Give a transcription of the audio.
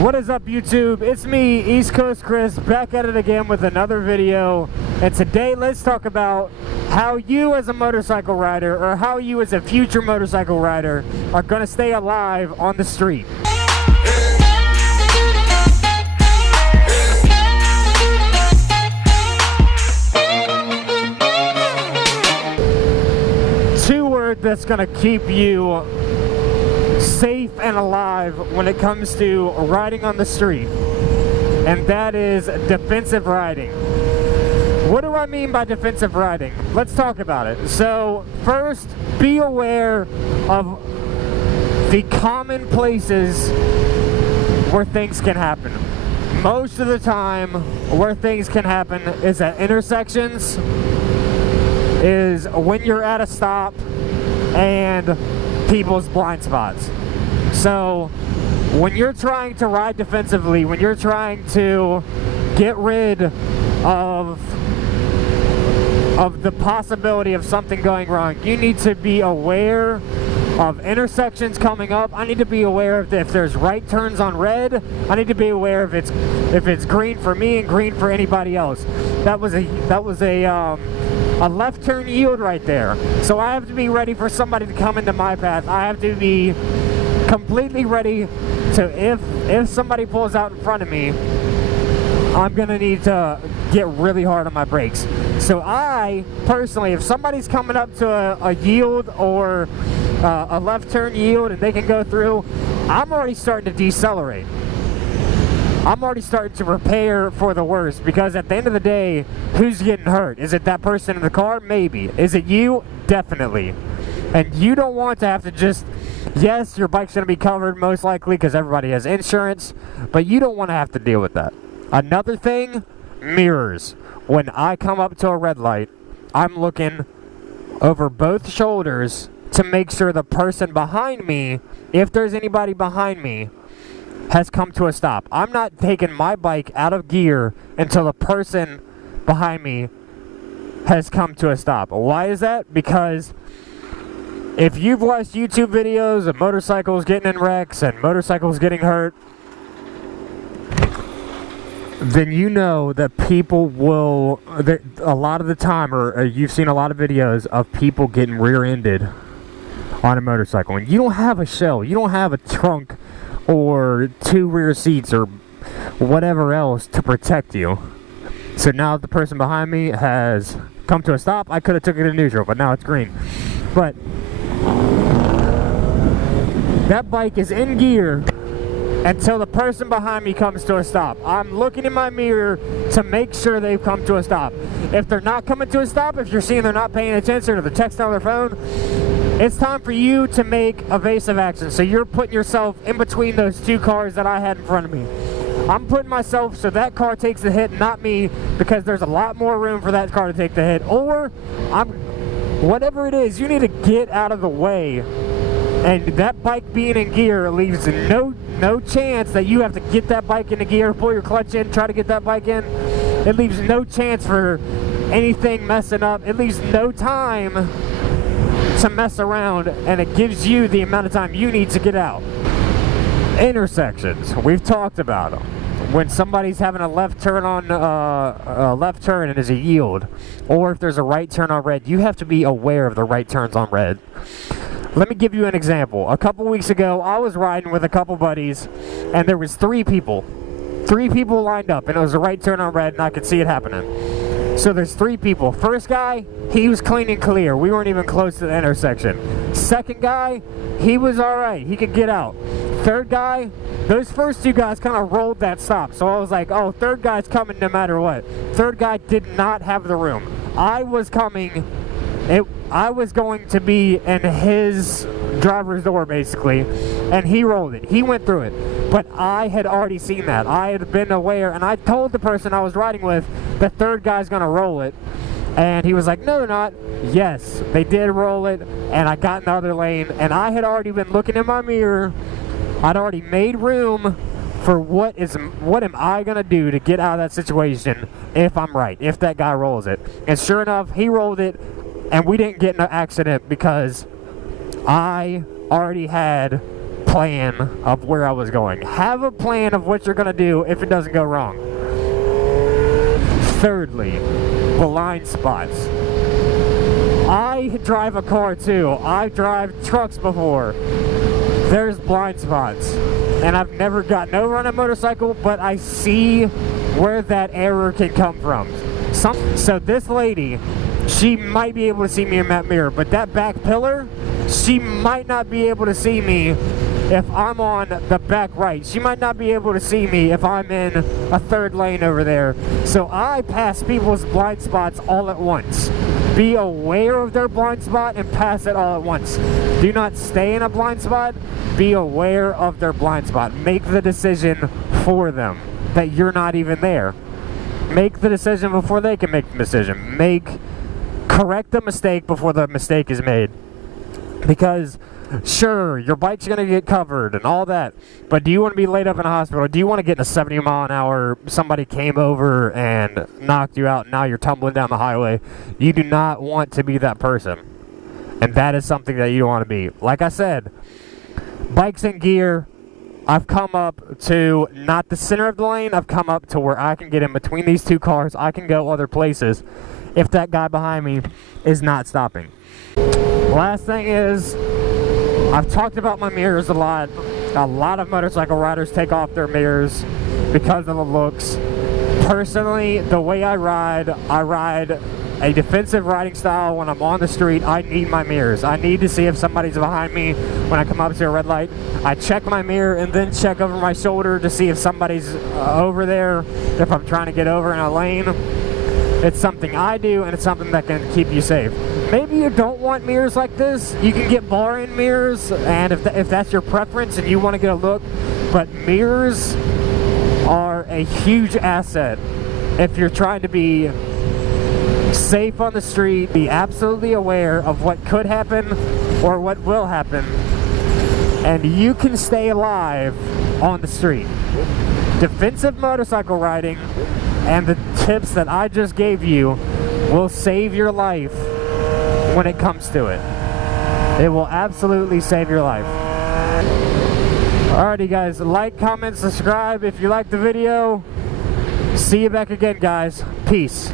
What is up, YouTube? It's me, East Coast Chris, back at it again with another video. And today let's talk about how you as a motorcycle rider, or how you as a future motorcycle rider, are going to stay alive on the street. Two words that's going to keep you safe and alive when it comes to riding on the street, and that is defensive riding. What do I mean by defensive riding? Let's talk about it. So first, be aware of the common places where things can happen. Most of the time where things can happen is at intersections, is when you're at a stop, and people's blind spots. So when you're trying to ride defensively, when you're trying to get rid of the possibility of something going wrong, you need to be aware of intersections coming up. I need to be aware of if there's right turns on red. I need to be aware if it's green for me and green for anybody else. That was a left turn yield right there. So I have to be ready for somebody to come into my path. I have to be completely ready to, if somebody pulls out in front of me, I'm gonna need to get really hard on my brakes. So I, personally, if somebody's coming up to a yield or a left turn yield and they can go through, I'm already starting to decelerate. I'm already starting to prepare for the worst, because at the end of the day, who's getting hurt? Is it that person in the car? Maybe. Is it you? Definitely. And you don't want to have to just, yes, your bike's going to be covered most likely because everybody has insurance, but you don't want to have to deal with that. Another thing, mirrors. When I come up to a red light, I'm looking over both shoulders to make sure the person behind me, if there's anybody behind me, has come to a stop. I'm not taking my bike out of gear until the person behind me has come to a stop. Why is that? Because if you've watched YouTube videos of motorcycles getting in wrecks and motorcycles getting hurt, then you know that people will, a lot of the time, or you've seen a lot of videos of people getting rear-ended on a motorcycle. And you don't have a shell, you don't have a trunk or two rear seats or whatever else to protect you. So now the person behind me has come to a stop. I could have took it in neutral, but now it's green. But that bike is in gear until the person behind me comes to a stop. I'm looking in my mirror to make sure they've come to a stop. If they're not coming to a stop, if you're seeing they're not paying attention or they're texting on their phone, it's time for you to make evasive action. So you're putting yourself in between those two cars that I had in front of me. I'm putting myself so that car takes the hit, not me, because there's a lot more room for that car to take the hit. Or whatever it is, you need to get out of the way. And that bike being in gear leaves no chance that you have to get that bike into gear, pull your clutch in, try to get that bike in. It leaves no chance for anything messing up. It leaves no time to mess around, and it gives you the amount of time you need to get out. Intersections, we've talked about them. When somebody's having a left turn on a left turn and there's a yield, or if there's a right turn on red, you have to be aware of the right turns on red. Let me give you an example. A couple weeks ago, I was riding with a couple buddies, and there was three people lined up, and it was a right turn on red, and I could see it happening. So there's three people. First guy, he was clean and clear. We weren't even close to the intersection. Second guy, he was all right. He could get out. Third guy, those first two guys kind of rolled that stop. So I was like, oh, third guy's coming no matter what. Third guy did not have the room. I was coming. I was going to be in his driver's door, basically, and he rolled it. He went through it. But I had already seen that. I had been aware, and I told the person I was riding with, the third guy's going to roll it. And he was like, no, they're not. Yes, they did roll it, and I got in the other lane, and I had already been looking in my mirror. I'd already made room for what am I going to do to get out of that situation if I'm right, if that guy rolls it. And sure enough, he rolled it, and we didn't get in an accident because I already had plan of where I was going. Have a plan of what you're gonna do if it doesn't go wrong. Thirdly, blind spots. I drive a car too. I drive trucks before. There's blind spots. And I've never gotten over on a motorcycle, but I see where that error can come from. So this lady, she might be able to see me in that mirror, but that back pillar, she might not be able to see me if I'm on the back right. She might not be able to see me if I'm in a third lane over there. So I pass people's blind spots all at once. Be aware of their blind spot and pass it all at once. Do not stay in a blind spot. Be aware of their blind spot. Make the decision for them that you're not even there. Make the decision before they can make the decision. Correct the mistake before the mistake is made. Because sure, your bike's gonna get covered and all that, but do you want to be laid up in a hospital? Do you want to get in a 70-mile-an-hour, somebody came over and knocked you out and now you're tumbling down the highway? You do not want to be that person. And that is something that you don't want to be. Like I said, bikes and gear, I've come up to not the center of the lane, I've come up to where I can get in between these two cars. I can go other places if that guy behind me is not stopping. Last thing is, I've talked about my mirrors a lot. A lot of motorcycle riders take off their mirrors because of the looks. Personally, the way I ride a defensive riding style. When I'm on the street, I need my mirrors. I need to see if somebody's behind me when I come up to a red light. I check my mirror and then check over my shoulder to see if somebody's over there, if I'm trying to get over in a lane. It's something I do, and it's something that can keep you safe. Maybe you don't want mirrors like this. You can get bar-in mirrors, and if that's your preference and you want to get a look, but mirrors are a huge asset if you're trying to be safe on the street, be absolutely aware of what could happen or what will happen, and you can stay alive on the street. Defensive motorcycle riding and the tips that I just gave you will save your life when it comes to it. It will absolutely save your life. Alrighty guys, like, comment, subscribe if you like the video. See you back again guys. Peace.